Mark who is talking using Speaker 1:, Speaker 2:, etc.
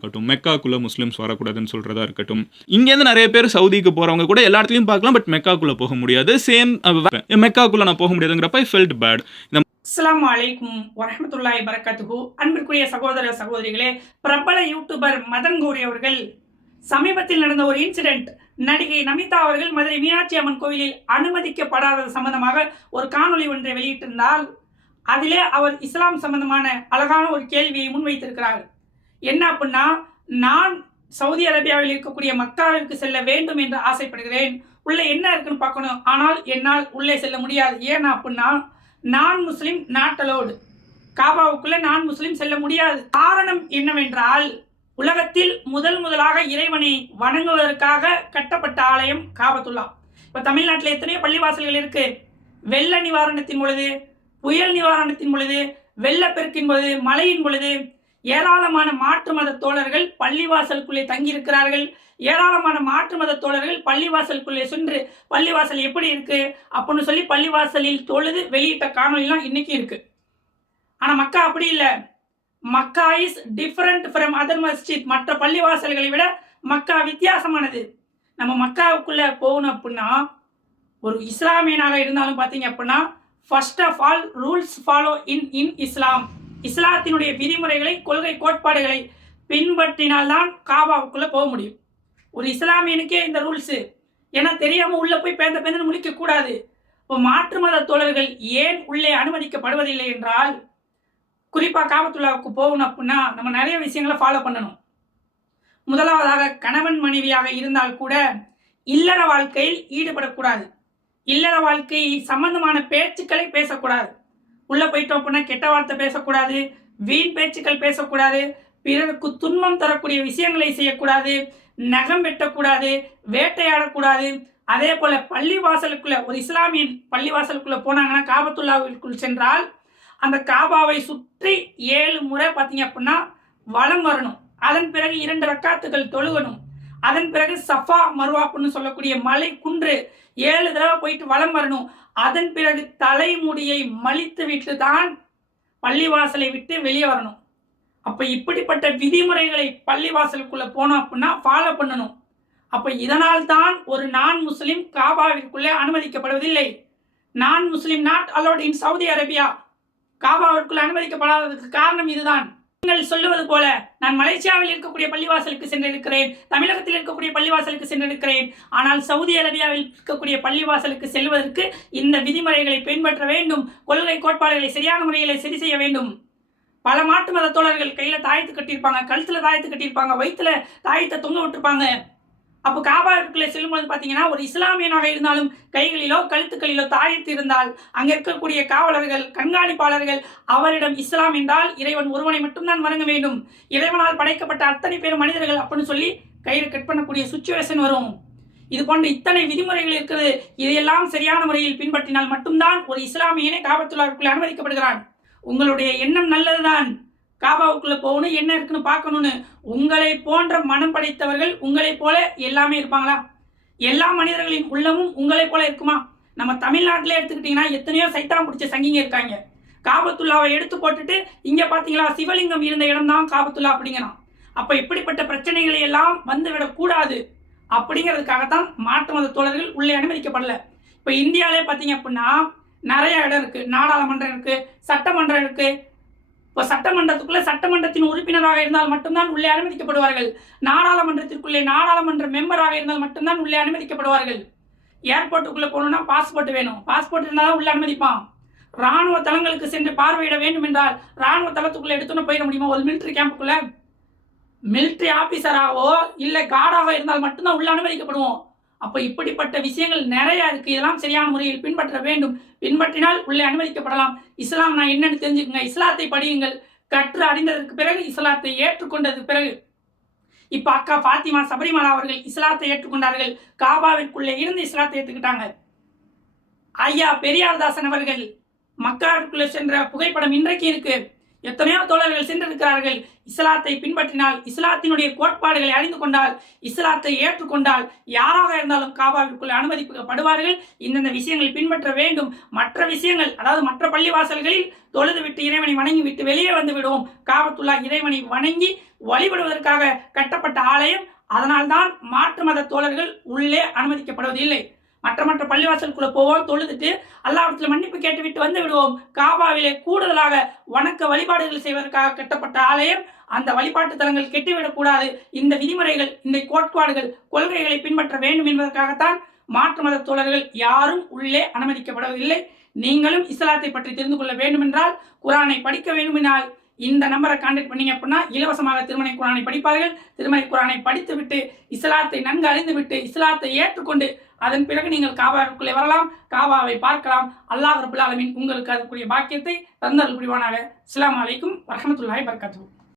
Speaker 1: இருக்கட்டும் மெக்காக்குள்ளே முஸ்லீம்ஸ் வரக்கூடாதுன்னு சொல்றதா இருக்கட்டும். இங்கேருந்து நிறைய பேர் சவுதிக்கு போறவங்க கூட எல்லா இடத்துலையும் பார்க்கலாம் பட் மெக்காக்குள்ளே போக முடியாது. சேம் மெக்காக்குள்ளே நான் போக முடியாதுங்கிறப்ப ஃபெல்ட் பேட் இந்த
Speaker 2: அஸ்ஸலாமு அலைக்கும் வரஹ்மத்துல்லாஹி அன்பிற்குரிய சகோதர சகோதரிகளே பிரபல யூடியூபர் மதன் கோரி அவர்கள் சமீபத்தில் நடந்த ஒரு இன்சிடென்ட் நடிகை நமிதா அவர்கள் மதுரை மீனாட்சி அம்மன் கோவிலில் அனுமதிக்கப்படாதது சம்பந்தமாக ஒரு காணொளி ஒன்றை வெளியிட்டிருந்தால் அதிலே அவர் இஸ்லாம் சம்பந்தமான அழகான ஒரு கேள்வியை முன்வைத்திருக்கிறார். என்ன அப்படின்னா நான் சவுதி அரேபியாவில் இருக்கக்கூடிய மக்காவிற்கு செல்ல வேண்டும் என்று ஆசைப்படுகிறேன். உள்ளே என்ன இருக்குன்னு பார்க்கணும். ஆனால் என்னால் உள்ளே செல்ல முடியாது. ஏன் அப்படின்னா நான் முஸ்லீம் நாட்டலோடு காபாவுக்குள்ள நான் முஸ்லீம் செல்ல முடியாது. காரணம் என்னவென்றால் உலகத்தில் முதல் முதலாக இறைவனை வணங்குவதற்காக கட்டப்பட்ட ஆலயம் காபத்துல்லா. இப்போ தமிழ்நாட்டில் எத்தனையோ பள்ளிவாசல்கள் இருக்கு. வெள்ள நிவாரணத்தின் பொழுது புயல் நிவாரணத்தின் பொழுது வெள்ளப்பெருக்கின் பொழுது மழையின் பொழுது ஏராளமான மாற்று மத தோழர்கள் பள்ளிவாசலுக்குள்ளே தங்கியிருக்கிறார்கள். ஏராளமான மாற்று மத தோழர்கள் பள்ளிவாசலுக்குள்ளே சென்று பள்ளிவாசல் எப்படி இருக்கு? அப்படின்னு சொல்லி பள்ளிவாசலில் தொழுது வெளியிட்ட காணொலிலாம் இன்னைக்கு இருக்கு. ஆனா மக்கா அப்படி இல்லை. Mecca is different from other மஸ்ஜித் மற்ற பள்ளிவாசல்களை விட மக்கா வித்தியாசமானது. நம்ம மக்காவுக்குள்ள போகணும் அப்படின்னா ஒரு இஸ்லாமியனாக இருந்தாலும் பார்த்தீங்க அப்படின்னா first of all rules follow in in Islam இஸ்லாத்தினுடைய விதிமுறைகளை கொள்கை கோட்பாடுகளை பின்பற்றினால்தான் காபாவுக்குள்ளே போக முடியும். ஒரு இஸ்லாமியனுக்கே இந்த ரூல்ஸு ஏன்னா தெரியாமல் உள்ளே போய் பேந்த பேந்து முழிக்கக்கூடாது இப்போ மாற்று மத தோழர்கள் ஏன் உள்ளே அனுமதிக்கப்படுவதில்லை என்றால் குறிப்பாக காபத்துள்ளாவுக்கு போகணும் அப்படின்னா நம்ம நிறைய விஷயங்களை ஃபாலோ பண்ணணும். முதலாவதாக கணவன் மனைவியாக இருந்தால் கூட இல்லற வாழ்க்கையில் ஈடுபடக்கூடாது. இல்லற வாழ்க்கை சம்பந்தமான பேச்சுக்களை பேசக்கூடாது. உள்ள போயிட்டோம் அப்படின்னா கெட்ட வார்த்தை பேசக்கூடாது வீண் பேச்சுக்கள் பேசக்கூடாது பிறருக்கு துன்பம் தரக்கூடிய விஷயங்களை செய்யக்கூடாது நகம் வெட்டக்கூடாது வேட்டையாடக்கூடாது. அதே போல பள்ளி வாசலுக்குள்ள ஒரு இஸ்லாமியன் பள்ளி வாசலுக்குள்ள போனாங்கன்னா காபத்துல்லாவிற்குள் சென்றால் அந்த காபாவை சுற்றி ஏழு முறை பார்த்தீங்க அப்படின்னா வளம் வரணும். அதன் பிறகு இரண்டு ரக்காத்துகள் தொழுகணும். அதன் பிறகு சஃபா மருவாப்புன்னு சொல்லக்கூடிய மலை குன்று ஏழு தடவை போயிட்டு வலம் வரணும். அதன் பிறகு தலைமுடியை மலித்து விட்டு தான் பள்ளிவாசலை விட்டு வெளியே வரணும். அப்போ இப்படிப்பட்ட விதிமுறைகளை பள்ளிவாசலுக்குள்ளே போனோம் அப்படின்னா ஃபாலோ பண்ணணும். அப்போ இதனால் தான் ஒரு நான் முஸ்லீம் காபாவிற்குள்ளே அனுமதிக்கப்படுவதில்லை. Non Muslim not allowed in Saudi Arabia காபாவிற்குள் அனுமதிக்கப்படாததுக்கு காரணம் இதுதான். நீங்கள் சொல்லுவது போல நான் மலேசியாவில் இருக்கக்கூடிய பள்ளிவாசலுக்கு சென்றிருக்கிறேன் தமிழகத்தில் இருக்கக்கூடிய பள்ளிவாசலுக்கு சென்றிருக்கிறேன். ஆனால் சவுதி அரேபியாவில் இருக்கக்கூடிய பள்ளிவாசலுக்கு செல்வதற்கு இந்த விதிமுறைகளை பின்பற்ற வேண்டும் கொள்கை கோட்பாடுகளை சரியான முறையில் சரி செய்ய வேண்டும். பல மாட்டு மத தோழர்கள் கையில தாயத்து கட்டியிருப்பாங்க கழுத்துல தாயத்து கட்டியிருப்பாங்க வயிற்றுல தாயத்தை தொங்க விட்டுருப்பாங்க. அப்போ காபாவுக்குள்ளே செல்லும்போது பார்த்தீங்கன்னா ஒரு இஸ்லாமியனாக இருந்தாலும் கைகளிலோ கழுத்துக்களிலோ தாயத்து இருந்தால் அங்கே இருக்கக்கூடிய காவலர்கள் கண்காணிப்பாளர்கள் அவரிடம் இஸ்லாம் என்றால் இறைவன் ஒருவனை மட்டும்தான் வணங்க வேண்டும். இறைவனால் படைக்கப்பட்ட அத்தனை பேர் மனிதர்கள் அப்படின்னு சொல்லி கையில் கட் பண்ணக்கூடிய சுச்சுவேஷன் வரும். இது போன்ற இத்தனை விதிமுறைகள் இருக்கிறது இதையெல்லாம் சரியான முறையில் பின்பற்றினால் மட்டும்தான் ஒரு இஸ்லாமியனை காபத்துள்ளாருக்குள்ளே அனுமதிக்கப்படுகிறான். உங்களுடைய எண்ணம் நல்லதுதான். காபாவுக்குள்ள போகணும் என்ன இருக்குன்னு பார்க்கணும்னு. உங்களை போன்ற மனம் படைத்தவர்கள் உங்களை போல எல்லாமே இருப்பாங்களா? எல்லா மனிதர்களின் உள்ளமும் உங்களை போல இருக்குமா? நம்ம தமிழ்நாட்டிலே எடுத்துக்கிட்டீங்கன்னா எத்தனையோ சைத்தான் பிடிச்ச சங்கிங்க இருக்காங்க. காபத்துல்லாவை எடுத்து போட்டுட்டு இங்க பாத்தீங்களா சிவலிங்கம் இருந்த இடம் தான் காபத்துல்லா அப்படிங்கிறான். அப்ப இப்படிப்பட்ட பிரச்சனைகளை எல்லாம் வந்துவிடக் கூடாது. அப்படிங்கிறதுக்காகத்தான் மாற்று மத தோழர்கள் உள்ளே அனுமதிக்கப்படல. இப்ப இந்தியாவிலே பாத்தீங்க அப்படின்னா நிறைய இடம் இருக்கு. நாடாளுமன்றம் இருக்கு சட்டமன்றம் இருக்கு இப்போ சட்டமன்றத்துக்குள்ளே சட்டமன்றத்தின் உறுப்பினராக இருந்தால் மட்டும்தான் உள்ளே அனுமதிக்கப்படுவார்கள். நாடாளுமன்றத்திற்குள்ளே நாடாளுமன்ற மெம்பராக இருந்தால் மட்டும்தான் உள்ளே அனுமதிக்கப்படுவார்கள். ஏர்போர்ட்டுக்குள்ளே போகணும்னா பாஸ்போர்ட் வேணும். பாஸ்போர்ட் இருந்தால் தான் உள்ளே அனுமதிப்பான். ராணுவ தளங்களுக்கு சென்று பார்வையிட வேண்டும் என்றால் ராணுவ தளத்துக்குள்ளே எடுத்துன்னு போயிட முடியுமா? ஒரு மிலிட்டரி கேம்புக்குள்ளே மிலிட்டரி ஆஃபீஸராகவோ இல்லை கார்டாகவோ இருந்தால் மட்டும்தான் உள்ளே அனுமதிக்கப்படுவோம். அப்போ இப்படிப்பட்ட விஷயங்கள் நிறைய இருக்குது இதெல்லாம் சரியான முறையில் பின்பற்ற வேண்டும். பின்பற்றினால் உள்ளே அனுமதிக்கப்படலாம். இஸ்லாம் நான் என்னன்னு தெரிஞ்சுக்கங்க. இஸ்லாத்தை படியுங்கள். கற்று அறிந்ததற்கு பிறகு இஸ்லாத்தை ஏற்றுக்கொண்டது பிறகு. இப்போ அக்கா ஃபாத்திமா சபரிமலா அவர்கள் இஸ்லாத்தை ஏற்றுக்கொண்டார்கள். காபாவிற்குள்ளே இருந்து இஸ்லாத்தை ஏற்றுக்கிட்டாங்க ஐயா பெரியார்தாசன் அவர்கள் மக்காவிற்குள்ளே சென்ற புகைப்படம் இன்றைக்கு இருக்குது எத்தனையோ தோழர்கள் சென்றிருக்கிறார்கள். இஸ்லாத்தை பின்பற்றினால் இஸ்லாத்தினுடைய கோட்பாடுகளை அறிந்து கொண்டால் இஸ்லாத்தை ஏற்றுக்கொண்டால் யாராக இருந்தாலும் காபாவிற்குள் அனுமதிக்கப்படுவார்கள். இந்தந்த விஷயங்களை பின்பற்ற வேண்டும். மற்ற விஷயங்கள் அதாவது மற்ற பள்ளிவாசல்களில் தொழுது விட்டு இறைவனை வணங்கி விட்டு வெளியே வந்து விடுவோம். இறைவனை வணங்கி வழிபடுவதற்காக கட்டப்பட்ட ஆலயம். அதனால்தான் மாற்று மத தோழர்கள் உள்ளே அனுமதிக்கப்படுவதில்லை. மற்ற மற்ற பள்ளிவாசலுக்குள்ள போவோம் தொழுதுட்டு அல்லாவிடத்தில் மன்னிப்பு கேட்டுவிட்டு வந்து விடுவோம். காபாவிலே கூடுதலாக வணக்க வழிபாடுகள் செய்வதற்காக கட்டப்பட்ட ஆலயம் அந்த வழிபாட்டு தலங்கள் கெட்டுவிடக்கூடாது இந்த விதிமுறைகள் இந்த கோட்பாடுகள் கொள்கைகளை பின்பற்ற வேண்டும் என்பதற்காகத்தான் மாற்று மத தோழர்கள் யாரும் உள்ளே அனுமதிக்கப்படவில்லை. நீங்களும் இஸ்லாத்தை பற்றி தெரிந்து கொள்ள வேண்டுமென்றால் குரானை படிக்க வேண்டுமென்றால் இந்த நம்பரை கான்டாக்ட் பண்ணீங்க அப்படின்னா இலவசமாக திருமணை குரானை படிப்பார்கள். திருமணை குரானை படித்துவிட்டு இஸ்லாத்தை நன்கு அறிந்துவிட்டு இஸ்லாத்தை ஏற்றுக்கொண்டு அதன் பிறகு நீங்கள் காபாவுக்குள்ளே வரலாம். காபாவை பார்க்கலாம். அல்லாஹ் ரபுல்லாலமின் உங்களுக்கு அதற்குரிய பாக்கியத்தை தந்தல் புரிவானாக அஸ்லாம் அலைக்கும் வரமத்துல்லாய் பர்கத்து